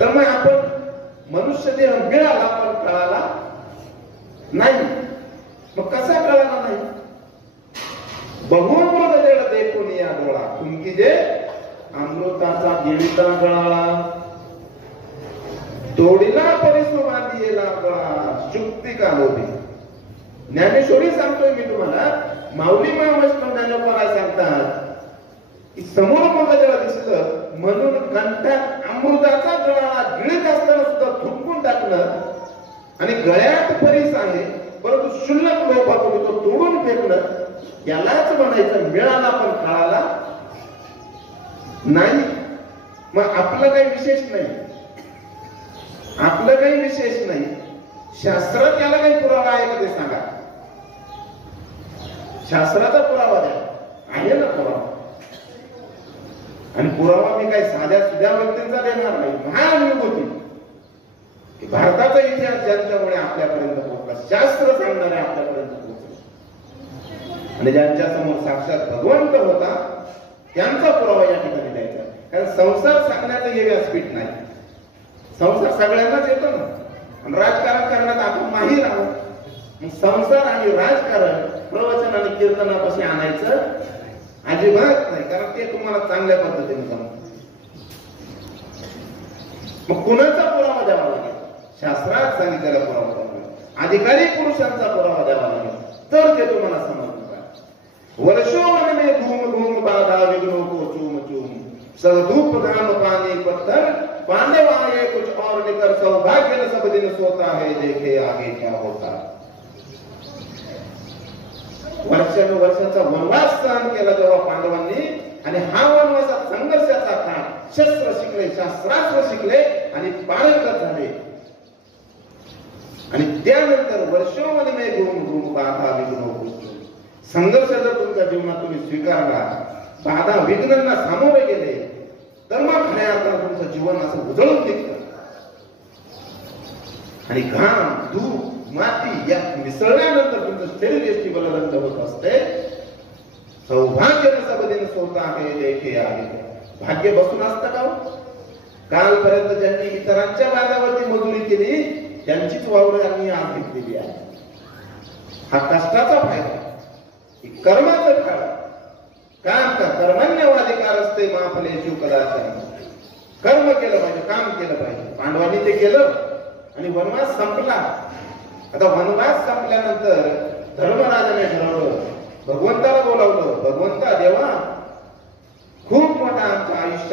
तर मग आपण मनुष्य देह मिळाला पण कळाला नाही. मग कसा कळाला नाही? बहुमोद जड देखून या डोळा तुमकी जे अमृताचा गिळीता गळाला तोडीला परिसो बांधियेला गळा शुक्ती का लोभी. ज्ञानेश्वरी सांगतोय मी तुम्हाला, माऊली महावैष्णव ज्ञानोबा सांगतात की समोर मला जेव्हा दिसलं म्हणून कंठात अमृताचा गळा गिळत असताना सुद्धा थुंकून टाकलं आणि गळ्यात परीस आहे परंतु शुल्लक लोपातून तो तोडून फेकलं. यालाच म्हणायचं मिळाला पण कळाला नाही. मग आपलं काही विशेष नाही, आपलं काही विशेष नाही. शास्त्रात याला काही पुरावा आहे का ते सांगा. शास्त्राचा पुरावा द्या. आहे ना पुरावा. आणि पुरावा मी काही साध्या सुध्या व्यक्तींचा देणार नाही. महान विभूती भारताचा इतिहास ज्यांच्यामुळे आपल्यापर्यंत पोहोचला, शास्त्र सांगणारे आपल्यापर्यंत पोहोचले आणि ज्यांच्या समोर साक्षात भगवंत होता त्यांचा पुरावा या ठिकाणी द्यायचा. कारण संसार सांगण्याचं हे व्यासपीठ नाही. संसार सगळ्यांनाच येतो ना. आणि राजकारण करण्यात आपण माहीर आहोत. संसार आणि राजकारण प्रवचन आणि कीर्तनापाशी आणायचं अजिबात नाही. कारण ते तुम्हाला चांगल्या पद्धतीने जमतं. मग कुणाचा पुरावा द्यावा लागेल? शास्त्रात सांगितलेला पुरावा द्यावा लागेल. अधिकारी पुरुषांचा पुरावा द्यावा लागेल तर ते तुम्हाला समजणार. वर्षो मन में धूम धूम बाधा विघ्नों को चूम चूम सब धूप धाम पानी पत्थर पाने वाले कुछ और लेकर सौभाग्य न सब दिन सोता है देखे आगे क्या होता. वर्षानुवर्षाचा वनवास सहन केला जेव्हा पांडवांनी आणि हा वनवासात संघर्षाचा काळ शस्त्र शिकले, शास्त्रास्त्र शिकले आणि पारंगत झाले. आणि त्यानंतर वर्षोमध्ये मे धूम धूम बाधा विघ्नों को संघर्ष जर तुमच्या जीवनात तुम्ही स्वीकारला, बाधा विघ्नांना सामोरे गेले तर मग खऱ्या अर्थानं तुमचं जीवन असं उजळून निघतं. आणि घाम धूप माती या मिसळल्यानंतर तुमचं शरीर एसटी बलवंत होत असते. सौभाग्य सब दिन सोता है देखे आहे. भाग्य बसून असतं का? कालपर्यंत ज्यांनी इतरांच्या बाजावरती मजुरी केली त्यांचीच वावरांनी आज घेतलेली आहे. हा कष्टाचा फायदा, कर्माचं फळ. काम का कर्मण्यवाधिकार असते माफले शिव कदाचन. कर्म केलं पाहिजे, काम केलं पाहिजे. पांडवांनी ते केलं आणि वनवास संपला. आता वनवास संपल्यानंतर धर्मराजाने ठरवलं, भगवंताला बोलावलं, भगवंता देवा खूप मोठा आमच्या आयुष्यात